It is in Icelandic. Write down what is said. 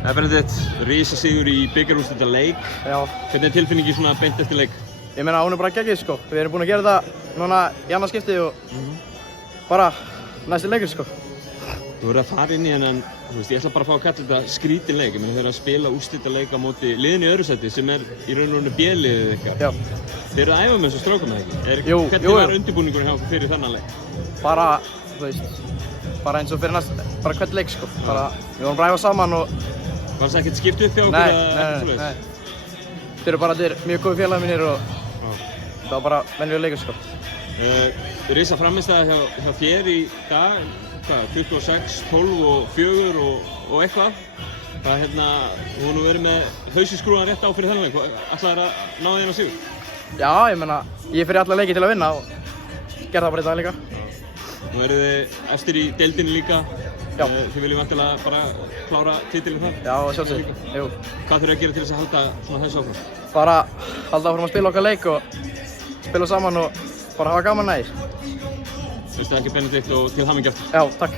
Benedikt, risasigur í bikarúrslitaleik. Já. Hvernig tilfinningin svona beint eftir leik? Ég meina, hún bara geggjuð sko. Við erum búin að gera þetta núna í annað skipti og bara næsti leikur sko. Þú verður að fara inn í hennan, ég ætla bara að fá að kalla þetta skrítin leik. Ég meina þeir eru að spila úrslitaleik á móti liðinu í öðru sæti sem er í raun og rauninu B-liðið ykkar. Já. Þeir eru að æfa með þessu strákum eða ekki? Jú. Hvernig var undirbúningurinn hjá okkur fyrir þannan leik? Bara, bara eins og fyrir bara hvern leik sko. Við vorum bara að æfa saman og... Var það ekkert skipt upp hjá okkur eða ekkert svoleiðis? Nei. Þeir eru bara mjög góði félagar mínir og það var bara venjulegur leikur sko. Risa frammistaða hjá þér í dag, 26, 12 og 4 og eitthvað. Það þú nú verið með hausiskrúan rétt á fyrir þennan leik. Ætlaðir að ná þér á sigur? Já, ég meina, ég fer í alla leiki til að vinna og gerði það bara í dag líka. Nú eru þið efstir í deildinni líka. Já. Þið viljum vantilega bara klára titilinn þar? Já, sjálfsög. Jú. Hvað þurfum að gera til þess að halda svona þessu áfram? Bara halda áfram að spila okkar leik og spila saman og bara hafa gaman að því. Finnst þið ekki Benedikt og til hamingju aftur? Já, takk.